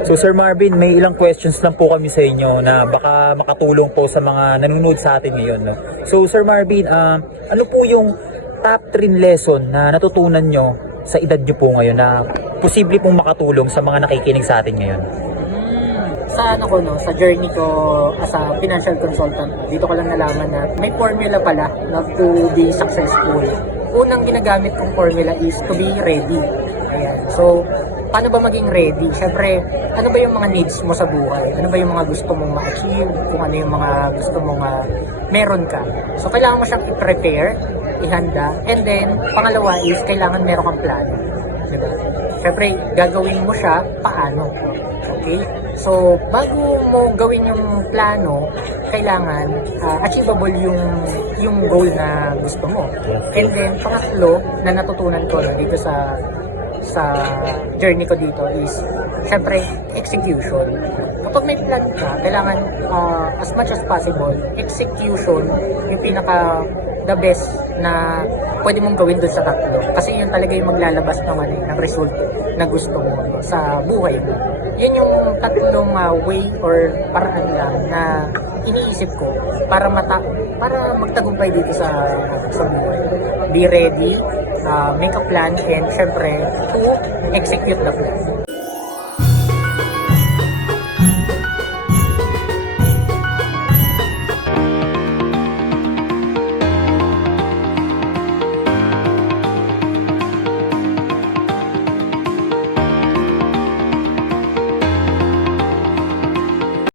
So Sir Marvin, may ilang questions lang po kami sa inyo na baka makatulong po sa mga nanonood sa atin ngayon. No? So Sir Marvin, ano po yung top 3 lesson na natutunan nyo sa edad nyo po ngayon na posible pong makatulong sa mga nakikinig sa atin ngayon? Sa ano ko no, sa journey ko as a financial consultant, dito ko lang nalaman na may formula pala na to be successful. Unang ginagamit kong formula is to be ready. Ayan. So, paano ba maging ready? Siyempre, ano ba yung mga needs mo sa buhay? Ano ba yung mga gusto mong ma-achieve? Kung ano yung mga gusto mong meron ka. So, kailangan mo siyang i-prepare, ihanda, and then, pangalawa is, kailangan meron kang plano. Diba? Siyempre, gagawin mo siya, paano? Okay? So, bago mo gawin yung plano, kailangan achievable yung goal na gusto mo. And then, pangatlo na natutunan ko na dito sa journey ko dito is, syempre, execution. Kapag may plan ka, kailangan as much as possible, execution yung pinaka the best na pwede mong gawin doon sa tatlo. Kasi yun talaga yung maglalabas naman ng result na gusto mo sa buhay mo. Yun yung tatlong way or paraan lang na iniisip ko para magtagumpay dito sa buhay. Be ready, make a plan, and syempre to execute the plan.